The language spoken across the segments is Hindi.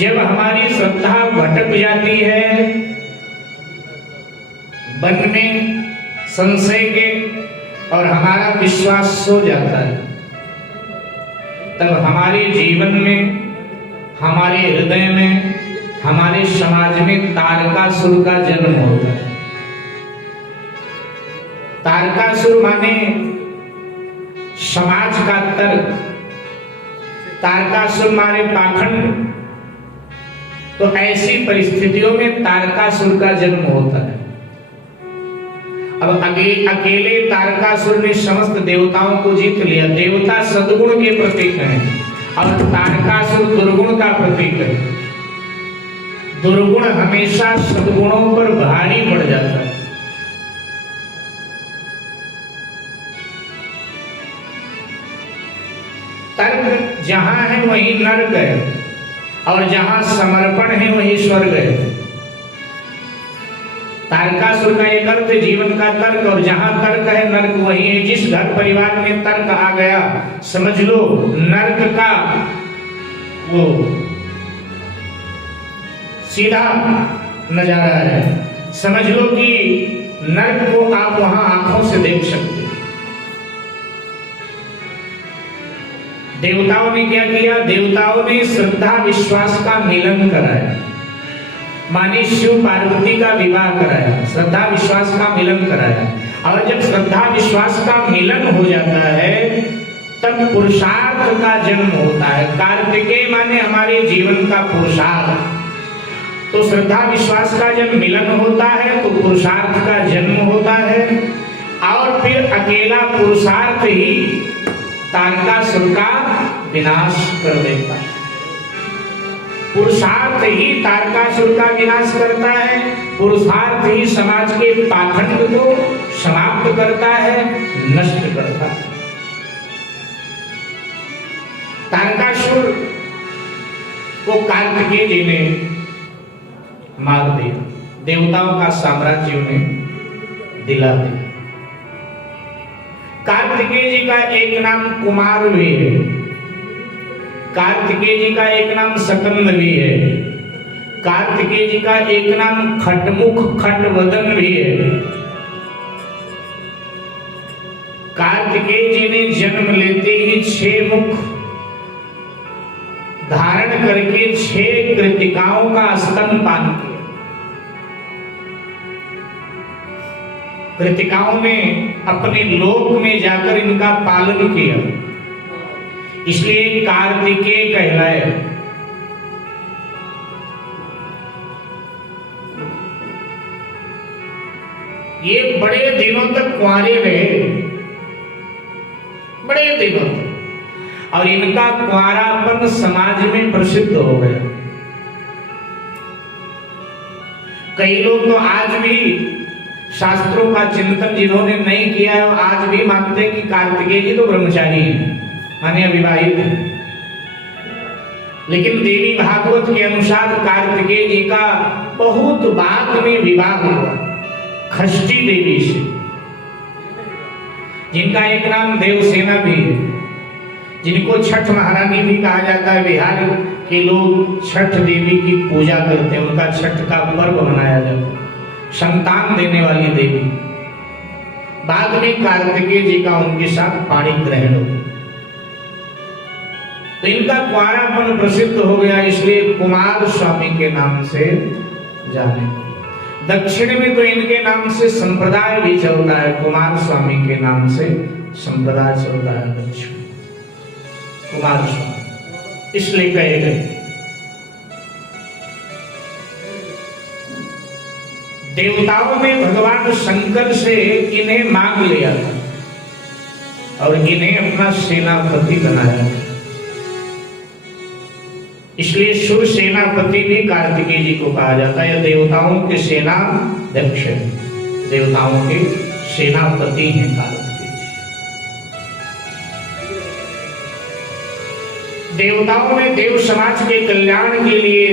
जब हमारी श्रद्धा भटक जाती है मन में संशय के और हमारा विश्वास सो जाता है, तब हमारे जीवन में, हमारे हृदय में, हमारे समाज में तारकासुर का जन्म होता है। तारकासुर माने समाज का तर्क, तारकासुर माने पाखंड। तो ऐसी परिस्थितियों में तारकासुर का जन्म होता है। अब अकेले तारकासुर ने समस्त देवताओं को जीत लिया। देवता सद्गुण के प्रतीक हैं और तारकासुर दुर्गुण का प्रतीक है। दुर्गुण हमेशा सद्गुणों पर भारी पड़ जाता है। तर्क जहां है वहीं नर्क है और जहां समर्पण है वहीं स्वर्ग है। तारकासुर का एक अर्थ जीवन का तर्क, और जहां तर्क है नर्क वही है। जिस घर परिवार में तर्क आ गया, समझ लो नर्क का वो सीधा नजारा है। समझ लो कि नर्क को आप वहां आंखों से देख सकते। देवताओं ने क्या किया? देवताओं ने श्रद्धा विश्वास का मिलन कराया, माने शिव पार्वती का विवाह कराया, श्रद्धा विश्वास का मिलन कराया। और जब श्रद्धा विश्वास का मिलन हो जाता है तब पुरुषार्थ का जन्म होता है। कार्तिकेय माने हमारे जीवन का पुरुषार्थ। तो श्रद्धा विश्वास का जब मिलन होता है तो पुरुषार्थ का जन्म होता है, और फिर अकेला पुरुषार्थ ही तारकासुर का विनाश कर देता है। पुरुषार्थ ही तारकासुर का विनाश करता है। पुरुषार्थ ही समाज के पाखंड को समाप्त करता है, नष्ट करता है। तारकासुर को कार्तिकेय जी ने मार दिया, देवताओं का साम्राज्य उन्हें दिला दिया। कार्तिकेय जी का एक नाम कुमार भी है, कार्तिकेय जी का एक नाम सकंद भी है, कार्तिकेय जी का एक नाम खटमुख खटवदन भी है। कार्तिकेय जी ने जन्म लेते ही 6 मुख धारण करके 6 कृतिकाओं का स्तनपान किया। कृतिकाओं ने अपने लोक में जाकर इनका पालन किया, इसलिए कार्तिकेय कहलाए। ये बड़े दिनों तक कुंवारे रहे, बड़े दिनों तक, और इनका कुंवारापन समाज में प्रसिद्ध हो गया। कई लोग तो आज भी शास्त्रों का चिंतन जिन्होंने नहीं किया है, आज भी मानते हैं कि कार्तिकेय जी तो ब्रह्मचारी हैं, माने अविवाहित हैं। लेकिन देवी भागवत के अनुसार कार्तिकेय जी का बहुत बाद में विवाह हुआ खष्टी देवी से, जिनका एक नाम देवसेना भी है, जिनको छठ महारानी भी कहा जाता है। बिहार के लोग छठ देवी की पूजा करते हैं, उनका छठ का पर्व मनाया जाता है, संतान देने वाली देवी। बाद में कार्तिकेय जी का उनके साथ पाणी ग्रहण हो, तो इनका कुंवारापन प्रसिद्ध हो गया, इसलिए कुमार स्वामी के नाम से जाने। दक्षिण में तो इनके नाम से संप्रदाय भी चलता है, कुमार स्वामी के नाम से संप्रदाय चलता है दक्षिण, कुमार स्वामी इसलिए कहे गए। देवताओं ने भगवान शंकर से इन्हें मांग लिया था और इन्हें अपना सेनापति बनाया था, इसलिए शुभ सेनापति भी कार्तिकेय जी को कहा जाता है। देवताओं के सेना अध्यक्ष, देवताओं के सेनापति हैं कार्तिकेय जी। देवताओं ने देव समाज के कल्याण के लिए,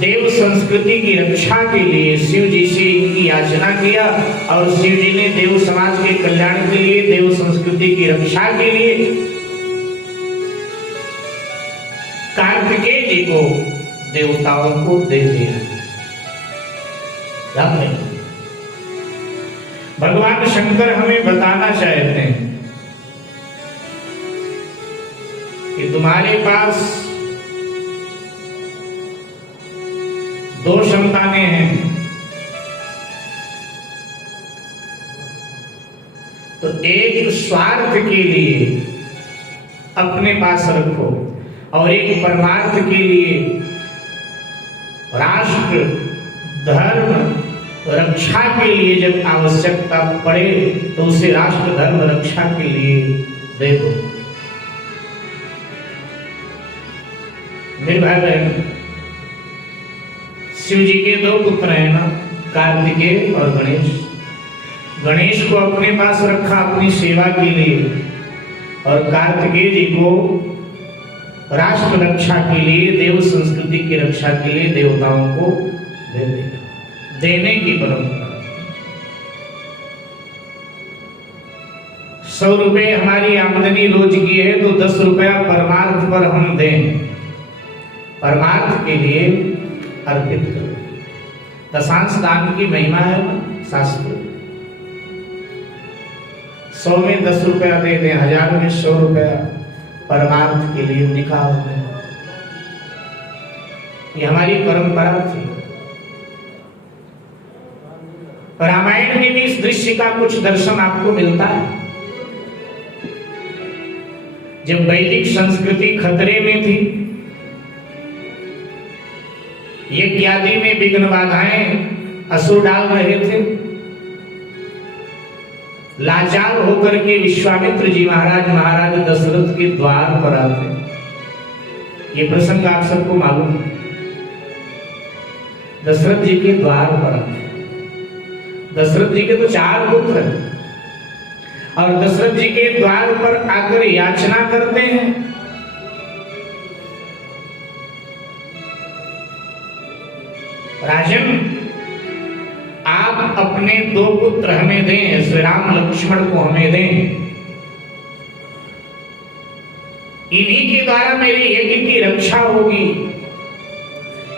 देव संस्कृति की रक्षा के लिए शिव जी से इनकी याचना किया, और शिव जी ने देव समाज के कल्याण के लिए, देव संस्कृति की रक्षा के लिए कार्तिकेय जी को देवताओं को दे दिया। भगवान शंकर हमें बताना चाहते हैं कि तुम्हारे पास 2 संतानें हैं, तो एक स्वार्थ के लिए अपने पास रखो और एक परमार्थ के लिए, राष्ट्र धर्म रक्षा के लिए जब आवश्यकता पड़े तो उसे राष्ट्र धर्म रक्षा के लिए दे दो। मेरे भाई बहन, शिव जी के 2 पुत्र हैं ना, कार्तिकेय और गणेश। गणेश को अपने पास रखा अपनी सेवा के लिए और कार्तिकेय जी को राष्ट्र रक्षा के लिए, देव संस्कृति की रक्षा के लिए देवताओं को दे दिया। देने की परंपरा। 100 रुपए हमारी आमदनी रोज की है तो 10 रुपया परमार्थ पर हम दें, परमार्थ के लिए अर्पित करो। दशांश दान की महिमा है शास्त्र। 100 में 10 रुपया दे दें, 1000 में 100 रुपया परमार्थ के लिए निकाल दें। ये हमारी परंपरा थी। रामायण में भी इस दृश्य का कुछ दर्शन आपको मिलता है। जब वैदिक संस्कृति खतरे में थी, यज्ञ आदि में विघ्न बाधाएं असुर डाल रहे थे, लाचार होकर के विश्वामित्र जी महाराज दशरथ के द्वार पर आते। ये प्रसंग आप सबको मालूम है। दशरथ जी के द्वार पर आते। दशरथ जी के तो 4 पुत्र हैं और दशरथ जी के द्वार पर आकर याचना करते हैं। राजन, आप अपने 2 पुत्र हमें दें, श्री राम लक्ष्मण को हमें दें। इन्हीं के द्वारा मेरे यज्ञ की रक्षा होगी,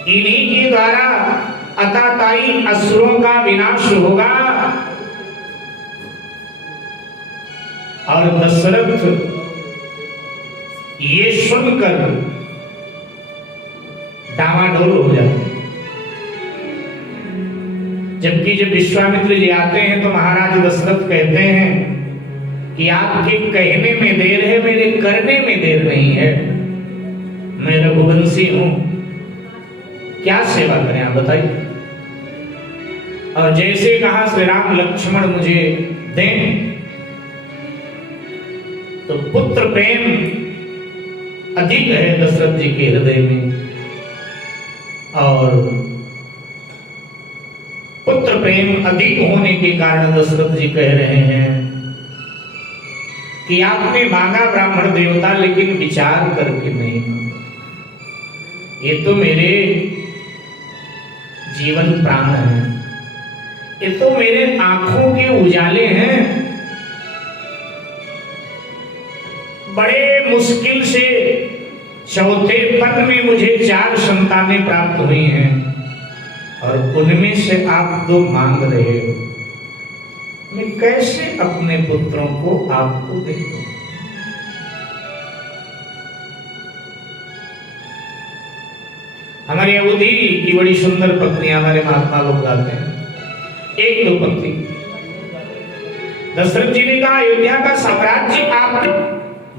इन्हीं के द्वारा अताताई असुरों का विनाश होगा। और दशरथ ये सुनकर डामाडोल हो जाते। जबकि जब विश्वामित्र जी आते हैं तो महाराज दशरथ कहते हैं कि आपके कहने में देर है, मेरे करने में देर नहीं है। मैं रघुवंशी हूं, क्या सेवा करें आप बताइए। और जैसे कहा श्री राम लक्ष्मण मुझे दें, तो पुत्र प्रेम अधिक है दशरथ जी के हृदय में। और पुत्र प्रेम अधिक होने के कारण दशरथ जी कह रहे हैं कि आपने मांगा ब्राह्मण देवता, लेकिन विचार करके नहीं मांगा। ये तो मेरे जीवन प्राण है, ये तो मेरे आंखों के उजाले हैं। बड़े मुश्किल से चौथे पद में मुझे 4 संतानें प्राप्त हुई हैं और उनमें से आप 2 मांग रहे हो। मैं कैसे अपने पुत्रों को आपको दे दूं? हमारी अवधि की बड़ी सुंदर पत्नी हमारे महात्मा लोग गाते हैं, 1-2 पत्नी। दशरथ जी ने कहा अयोध्या का साम्राज्य आप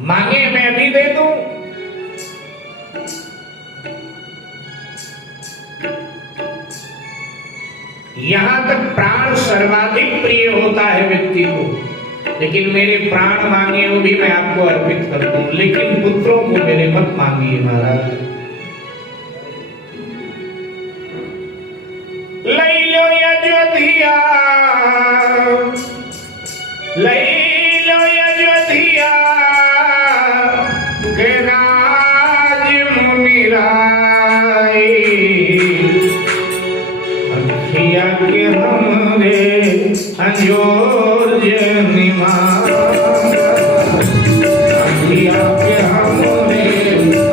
मांगे मैं अभी दे दूं। यहां तक प्राण सर्वाधिक प्रिय होता है व्यक्ति को, लेकिन मेरे प्राण मांगे वो भी मैं आपको अर्पित कर दूं, लेकिन पुत्रों को मेरे मत मांगिए महाराज। लई लो अयोध्या, लई लो अयोध्या के राज मुनिराय, अखिया के हमरे अंजोर निमाय, अखिया के हमरे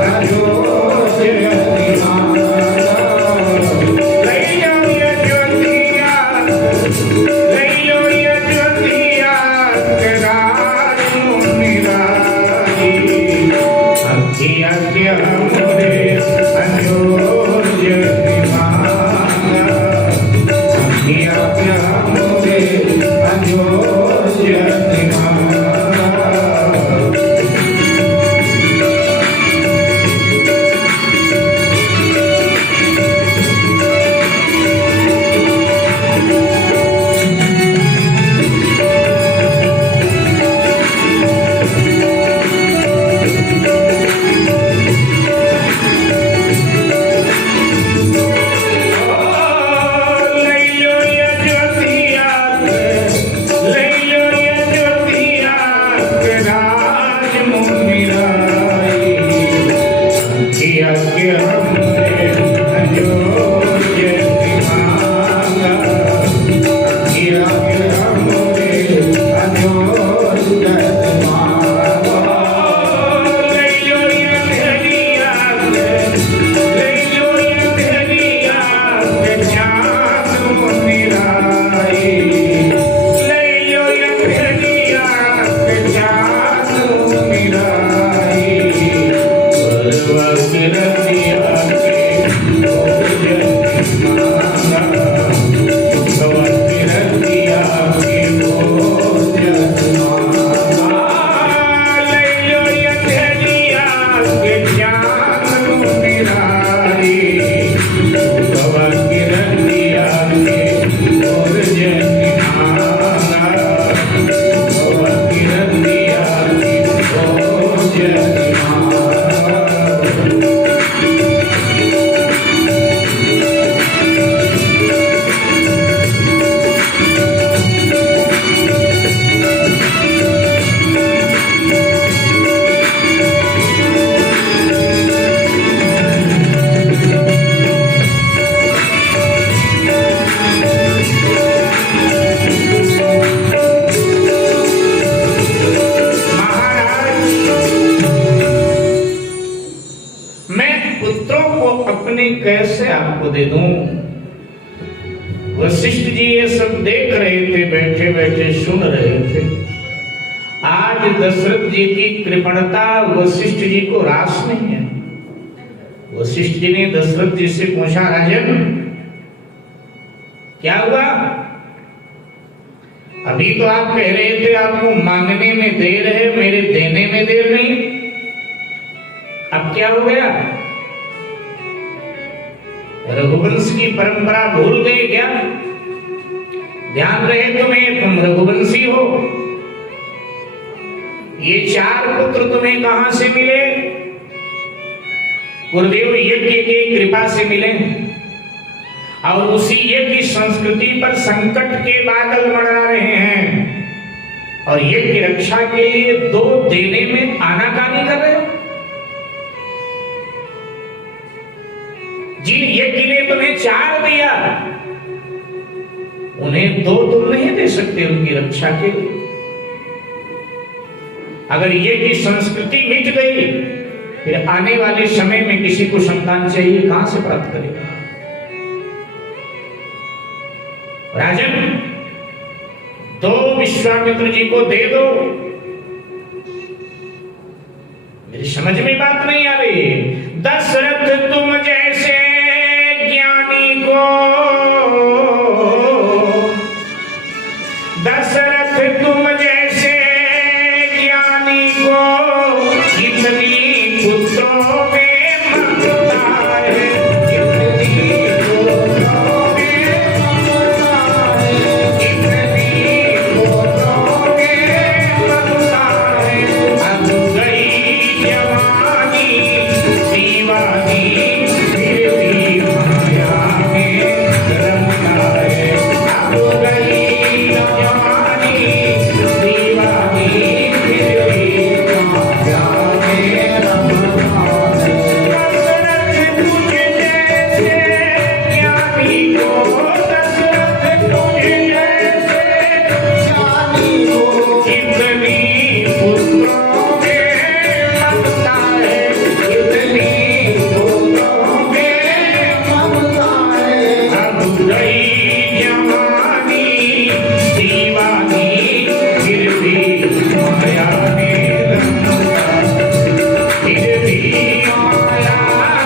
अंजोर अपने कैसे आपको दे दूं। वशिष्ठ जी ये सब देख रहे थे, बैठे बैठे सुन रहे थे। आज दशरथ जी की कृपणता वशिष्ठ जी को रास नहीं है। वशिष्ठ जी ने दशरथ जी से पूछा, राजन क्या हुआ? अभी तो आप कह रहे थे आपको मांगने में देर है, मेरे देने में देर नहीं, अब क्या हो गया? रघुवंश की परंपरा भूल गए क्या? ध्यान रहे तुम्हें, तुम रघुवंशी हो। ये 4 पुत्र तुम्हें कहां से मिले? गुरुदेव यज्ञ की कृपा से मिले, और उसी यज्ञ संस्कृति पर संकट के बादल मंडरा रहे हैं, और यज्ञ रक्षा के लिए 2 देने में आनाकानी कर रहे हो। जिन यज्ञ ने तुम्हें 4 दिया, उन्हें 2 तुम नहीं दे सकते उनकी रक्षा के लिए। अगर यज्ञ संस्कृति मिट गई, फिर आने वाले समय में किसी को संतान चाहिए, कहां से प्राप्त करेगा? राजन 2 विश्वामित्र जी को दे दो। मेरी समझ में बात नहीं आ रही। दशरथ तुम जैसे ज्ञानी को, दशरथ तुम जैसे ज्ञानी को, इतनी पुत्रों में ममता है, इतनी पुत्रों में ममता है, इतनी पुत्रों में ममता है। अब गई जवानी दीवानी, फिर भी माया में रमता है। अब गई जवानी दीवानी, फिर भी माया में रमता है। दशरथ तुझे जैसे ज्ञानी को, दशरथ तुझे जैसे ज्ञानी को, इतनी पुत्रों में ममता है, इतनी पुत्रों में ममता है। अब गई जवानी दीवानी, फिर भी माया में रमता है, फिर भी माया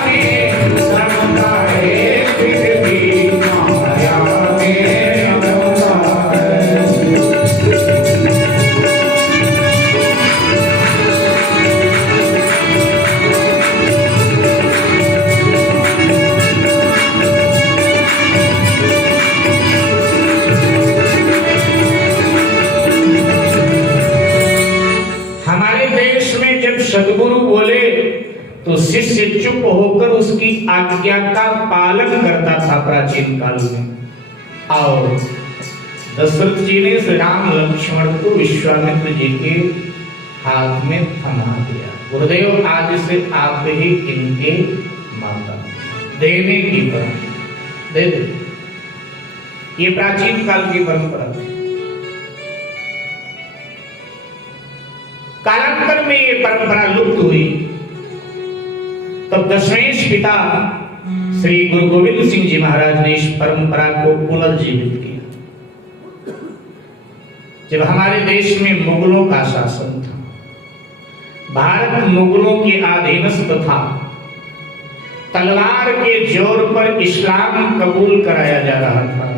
में रमता है, फिर भी माया में रमता है। हमारे देश में जब सदगुरु बोले तो शिष्य चुप होकर उसकी आज्ञा का पालन करता था प्राचीन काल में। और दशरथ जी ने श्री राम लक्ष्मण को विश्वामित्र जी के हाथ में थमा दिया। गुरुदेव आज से आप ही इनके माता, देने की परंपरा दे दे। ये प्राचीन काल की परंपरा थी। कालांतर में ये परंपरा लुप्त हुई, तब दशमेश पिता श्री गुरु गोविंद सिंह जी महाराज ने इस परंपरा को पुनर्जीवित किया। जब हमारे देश में मुगलों का शासन था, भारत मुगलों के अधीनस्थ था, तलवार के जोर पर इस्लाम कबूल कराया जा रहा था,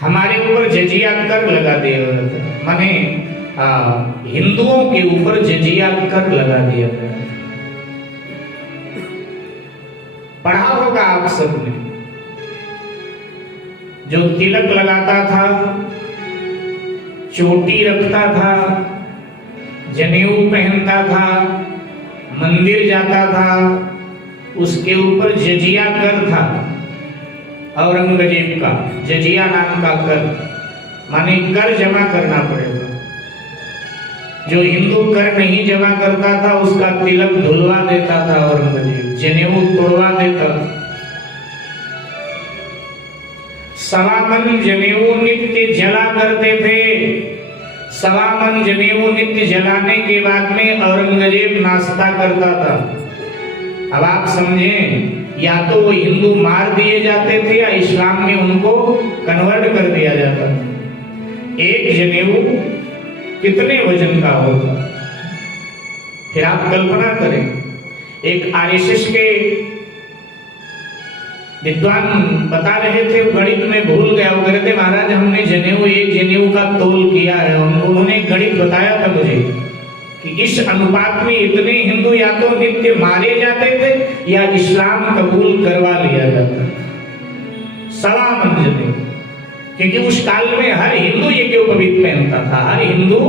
हमारे ऊपर जजिया कर लगा दिया गया था। माने हिंदुओं के ऊपर जजिया कर लगा दिया गया। पढ़ा होगा आप सबने, जो तिलक लगाता था, चोटी रखता था, जनेऊ पहनता था, मंदिर जाता था, उसके ऊपर जजिया कर था। औरंगजेब का जजिया नाम का कर, माने कर जमा करना पड़ेगा। जो हिंदू कर नहीं जमा करता था उसका तिलक धुलवा देता था औरंगजेब, जनेऊ तोड़वा देता था। सवामन जनेऊ नित्य जला करते थे। सवामन जनेऊ नित्य जलाने के बाद में औरंगजेब नाश्ता करता था। अब आप समझें, या तो वो हिंदू मार दिए जाते थे या इस्लाम में उनको कन्वर्ट कर दिया जाता था। एक जनेऊ कितने वजन का होगा? फिर आप कल्पना करें, एक आरएसएस के विद्वान बता रहे थे, गणित में भूल गया, वो कह रहे थे महाराज हमने जनेऊ, एक जनेऊ का तोल किया है। उन्होंने गणित बताया था मुझे कि इस अनुपात में इतने हिंदू या तो नित्य मारे जाते थे या इस्लाम कबूल करवा लिया जाता। 1.25 मन जनेऊ, क्योंकि उस काल में हर हिंदू ये क्यों पवित्र पहनता था, हर हिंदू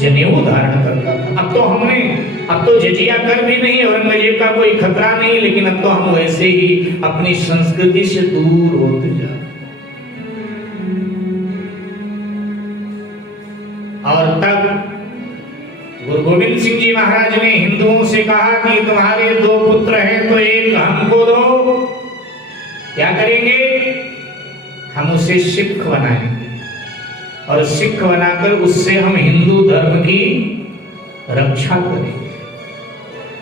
जनेऊ धारण करता था। अब तो जजिया कर भी नहीं, औरंगजेब का कोई खतरा नहीं, लेकिन अब तो हम वैसे ही अपनी संस्कृति से दूर होते जा रहे। और तब गुरु गोविंद सिंह जी महाराज ने हिंदुओं से कहा कि तुम्हारे 2 पुत्र हैं तो एक हमको दो। क्या करेंगे? हम उसे सिख बनाएंगे और सिख बनाकर उससे हम हिंदू धर्म की रक्षा करेंगे।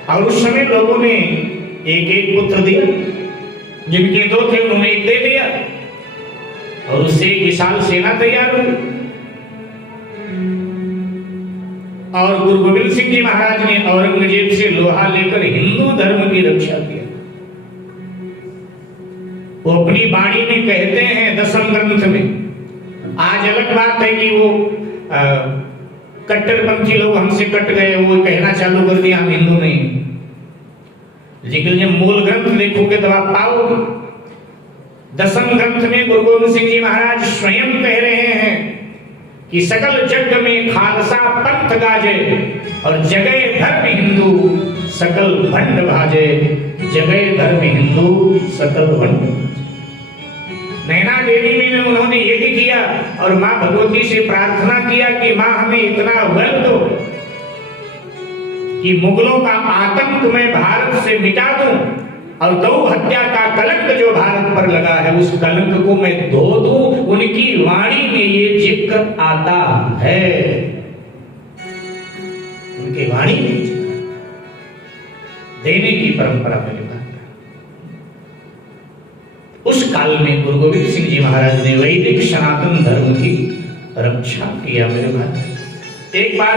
और उस समय लोगों ने एक एक पुत्र दिया, जिनके 2 थे उन्होंने 1 दे दिया और उससे एक विशाल सेना तैयार हुई। और गुरु गोविंद सिंह जी महाराज ने औरंगजेब से लोहा लेकर हिंदू धर्म की रक्षा किया। वो अपनी वाणी में कहते हैं दसम ग्रंथ में। आज अलग बात है कि वो कट्टरपंथी लोग हमसे कट गए, वो कहना चालू कर दिया हम हिंदू नहीं, लेकिन जब मूल ग्रंथ देखोगे तो आप पाओगे दसम ग्रंथ में गुरु गोविंद सिंह जी महाराज स्वयं कह रहे हैं कि सकल जग में खालसा पंथ गाजे और जगह धर्म हिंदू सकल भंड भाजे। जगह धर्म हिंदू सकल भंड। नैना देवी में उन्होंने यज्ञ किया और मां भगवती से प्रार्थना किया कि मां हमें इतना बल दो कि मुगलों का आतंक मैं भारत से मिटा दूं और गौ हत्या का कलंक जो भारत पर लगा है उस कलंक को मैं धो दूं। उनकी वाणी में ये जिक्र आता है, उनकी वाणी में देने की परंपरा मेरे पास। उस काल में गुरु गोविंद सिंह जी महाराज ने वैदिक सनातन धर्म की रक्षा किया मेरे भाई। एक बार